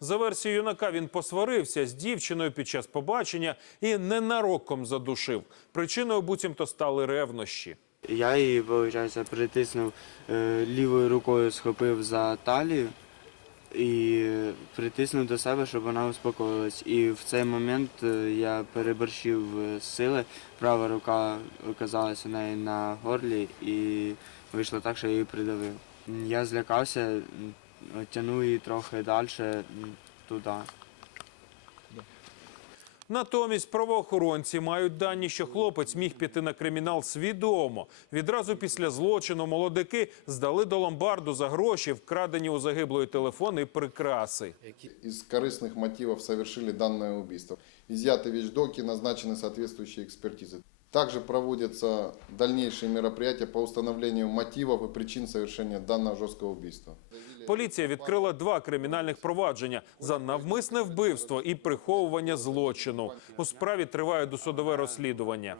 За версією юнака, він посварився з дівчиною під час побачення і ненароком задушив. Причиною буцімто стали ревнощі. Я її, виходить, притиснув е, лівою рукою, схопив за талію і притиснув до себе, щоб вона успокоїлась. І в цей момент е, я переборщив е, сили. Права рука оказалася у неї на горлі і вийшло так, що я її придавив. Я злякався, м, тягнув її трохи далі м, туди. Натомість правоохоронці мають дані, що хлопець міг піти на кримінал свідомо. Відразу після злочину молодики здали до ломбарду за гроші, вкрадені у загиблої телефони і прикраси. из корыстных мотивов совершили данное убийство. Изъяты вещдоки, назначены соответствующие экспертизы. Также проводятся дальнейшие мероприятия по установлению мотивов и причин совершения данного жесткого убийства. Поліція відкрила два кримінальних провадження за навмисне вбивство і приховування злочину. У справі триває досудове розслідування.